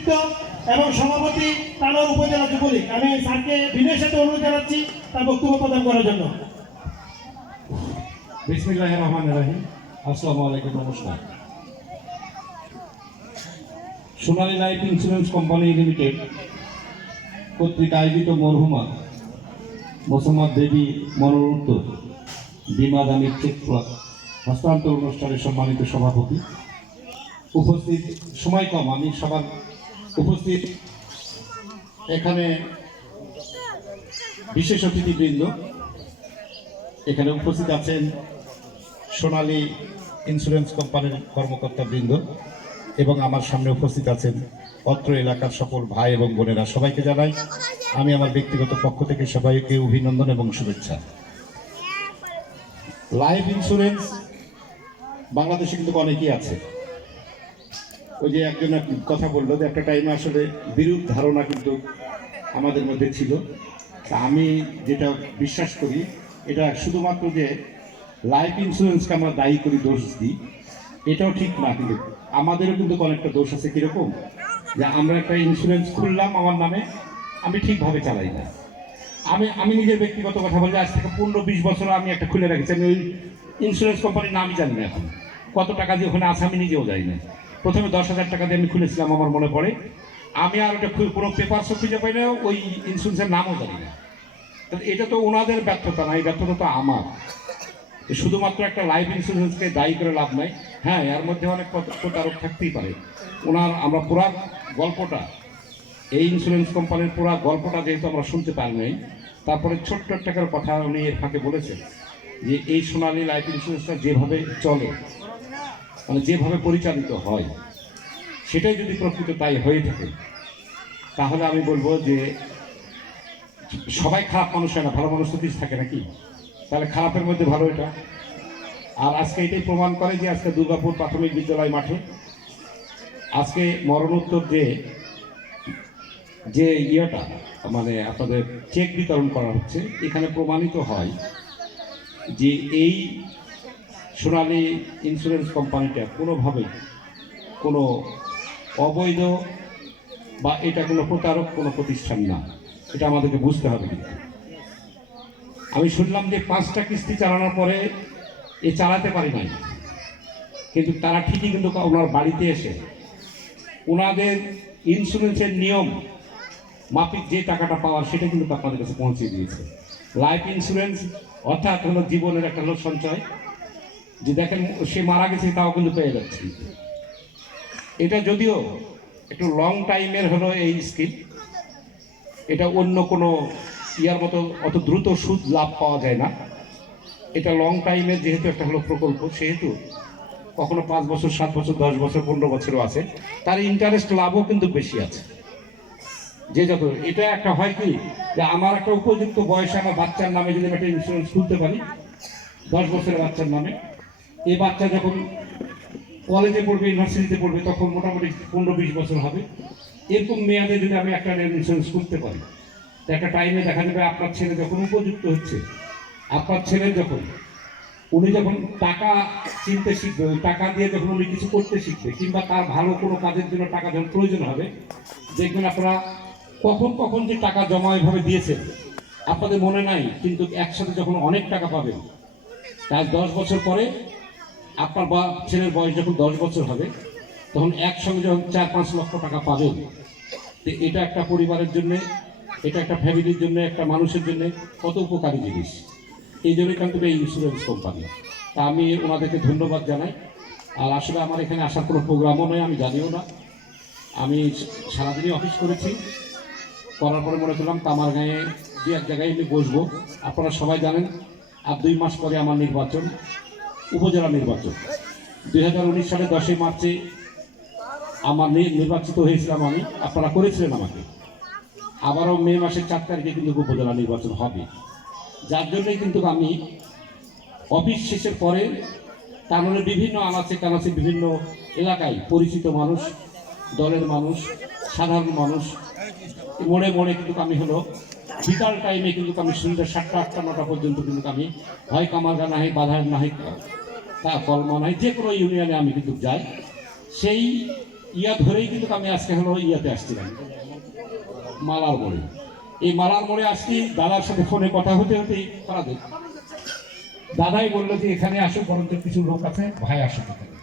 নেতৃত্ব এবং সভাপতি তানোর উপজেলা যুবলীগ, আমি স্যারকে বিনয়ের সাথে অনুরোধ জানাচ্ছি তার বক্তব্য প্রদান করার জন্য। বিসমিল্লাহির রহমানির রহিম। আসসালামু আলাইকুম, নমস্কার। সোনালী লাইফ ইন্স্যুরেন্স কোম্পানি লিমিটেড কর্তৃক আয়োজিত মরহুমা মোসাম্মদ দেবী মরণোত্তর বীমা দানির চেক হস্তান্তর অনুষ্ঠানের সম্মানিত সভাপতি, উপস্থিত সময় কম, আমি সবার উপস্থিত এখানে বিশেষ অতিথিবৃন্দ, এখানে উপস্থিত আছেন সোনালী ইন্স্যুরেন্স কোম্পানির কর্মকর্তাবৃন্দ এবং আমার সামনে উপস্থিত আছেন অত্র এলাকার সকল ভাই এবং বোনেরা, সবাইকে জানাই আমি আমার ব্যক্তিগত পক্ষ থেকে সবাইকে অভিনন্দন এবং শুভেচ্ছা। লাইফ ইন্স্যুরেন্স বাংলাদেশে কিন্তু অনেকেই আছে। ওই যে একজন কথা বললো যে একটা টাইমে আসলে বিরূপ ধারণা কিন্তু আমাদের মধ্যে ছিল। তা আমি যেটা বিশ্বাস করি, এটা শুধুমাত্র যে লাইফ ইন্স্যুরেন্সকে আমরা দায়ী করি, দোষ দিই, এটাও ঠিক না। কিন্তু আমাদেরও কিন্তু অনেকটা দোষ আছে। কীরকম? যে আমরা একটা ইন্স্যুরেন্স খুললাম আমার নামে, আমি ঠিকভাবে চালাই না। আমি নিজের ব্যক্তিগত কথা বলি, আজ থেকে 15-20 বছর আমি একটা খুলে রেখেছি। আমি ওই ইন্স্যুরেন্স কোম্পানির নামই জানি না, এখন কত টাকা দিয়ে ওখানে আছে আমি নিজেও জানি না। প্রথমে 10,000 টাকা দিয়ে আমি খুলেছিলাম, আমার মনে পড়ে। আমি আর ওটা কোনো পেপারসও খুঁজে পাই না, ওই ইন্স্যুরেন্সের নামও জানি না। এটা তো ওনাদের ব্যর্থতা না, এই ব্যর্থতা তো আমার। শুধুমাত্র একটা লাইফ ইন্স্যুরেন্সকে দায়ী করে লাভ নাই। হ্যাঁ, এর মধ্যে অনেক প্রতারক থাকতেই পারে। আমরা পুরা গল্পটা, এই ইন্স্যুরেন্স কোম্পানির পুরা গল্পটা যেহেতু আমরা শুনতে পারি নাই, তারপরে ছোট্ট টাকার কথা উনি এর ফাঁকে বলেছেন যে এই সোনালী লাইফ ইন্স্যুরেন্সটা যেভাবে চলে, মানে যেভাবে পরিচালিত হয়, সেটাই যদি প্রকৃত তাই হয়ে থাকে, তাহলে আমি বলবো যে সবাই খারাপ মানুষ হয় না, ভালো মানুষ তো কিছু থাকে নাকি? তাহলে খারাপের মধ্যে ভালো এটা। আর আজকে এটাই প্রমাণ করে যে আজকে দুর্গাপুর প্রাথমিক বিদ্যালয় মাঠে আজকে মরণোত্তর যে ইয়েটা, মানে আপনাদের চেক বিতরণ করা হচ্ছে, এখানে প্রমাণিত হয় যে এই সোনালী ইন্স্যুরেন্স কোম্পানিটা কোনোভাবেই কোনো অবৈধ বা এটা কোনো প্রতারক কোনো প্রতিষ্ঠান না। এটা আমাদেরকে বুঝতে হবে। কিন্তু আমি শুনলাম যে 5টা কিস্তি চালানোর পরে চালাতে পারি নাই, কিন্তু তারা ঠিকই কিন্তু ওনার বাড়িতে এসে ওনাদের ইন্স্যুরেন্সের নিয়ম মাফিক যে টাকাটা পাওয়ার সেটা কিন্তু আপনাদের কাছে পৌঁছে দিয়েছে। লাইফ ইন্স্যুরেন্স অর্থাৎ হলো জীবনের একটা হলো সঞ্চয়, যে দেখেন সে মারা গেছে তাও কিন্তু পেয়ে যাচ্ছে। এটা যদিও একটু লং টাইমের হলো এই স্কিম, এটা অন্য কোনো ইয়ার মতো অত দ্রুত সুদ লাভ পাওয়া যায় না। এটা লং টাইমের যেহেতু একটা হলো প্রকল্প, সেহেতু কখনো 5 বছর, 7 বছর, 10 বছর, 15 বছরও আছে। তার ইন্টারেস্ট লাভও কিন্তু বেশি আছে। যে যত এটা একটা হয় কি, যে আমার একটা উপযুক্ত বয়সে আমার বাচ্চার নামে যদি একটা ইন্স্যুরেন্স খুলতে পারি, 10 বছরের বাচ্চার নামে, এই বাচ্চা যখন কলেজে পড়বে, ইউনিভার্সিটিতে পড়বে, তখন মোটামুটি 15-20 বছর হবে। এরকম মেয়াদে যদি আমি একটা ইন্স্যুরেন্স করতে পারি, একটা টাইমে দেখা যাবে আপনার ছেলে যখন উপযুক্ত হচ্ছে, আপনার ছেলে যখন উনি যখন টাকা চিনতে শিখবে, ওই টাকা দিয়ে যখন উনি কিছু করতে শিখবে, কিংবা তার ভালো কোনো কাজের জন্য টাকা যখন প্রয়োজন হবে, দেখবেন আপনারা কখন কখন যে টাকা জমা এভাবে দিয়েছেন আপনাদের মনে নাই, কিন্তু একসাথে যখন অনেক টাকা পাবেন, তার 10 বছর পরে আপনার ছেলের বয়স যখন 10 বছর হবে, তখন একসঙ্গে যখন 4-5 লক্ষ টাকা পাবেন, তো এটা একটা পরিবারের জন্য, এটা একটা ফ্যামিলির জন্য, একটা মানুষের জন্য কত উপকারী জিনিস। এই জন্যই কিন্তু এই ইন্স্যুরেন্স কোম্পানি। তা আমি ওনাদেরকে ধন্যবাদ জানাই। আর আসলে আমার এখানে আসার কোনো প্রোগ্রামও নয়, আমি জানিও না। আমি সারাদিনই অফিস করেছি, করার পরে মনে করলাম কামারগাঁয়ে 2-1 জায়গায় আমি বসবো। আপনারা সবাই জানেন আর 2 মাস পরে আমার নির্বাচন, উপজেলা নির্বাচন। 2019 সালে 10ই মার্চে আমার নির্বাচিত হয়েছিলাম আমি, আপনারা করেছিলেন আমাকে। আবারও মে মাসের 4 তারিখে কিন্তু উপজেলা নির্বাচন হবে। যার জন্যই কিন্তু আমি অফিস শেষের পরে তারপরে বিভিন্ন আনাচে কানাচে বিভিন্ন এলাকায় পরিচিত মানুষ, দলের মানুষ, সাধারণ মানুষ, মোড়ে মোড়ে কিন্তু আমি হলো বিকাল টাইমে কিন্তু আমি সন্ধ্যা 7টা 8টা 9টা পর্যন্ত কিন্তু আমি হয় কামারগা না হয় বাধার না হয় তা কলমা নাই যে কোনো ইউনিয়নে আমি কিন্তু যাই। সেই ইয়া ধরেই কিন্তু আমি আজকে হলো ইয়াতে আসছিলাম, মালার মোড়ে। এই মালার মোড়ে আসছি, দাদার সাথে ফোনে কথা হতে হতে দাদাই বললো যে এখানে আসো, বরঞ্চ কিছু লোক আছে, ভাই আসো এখানে।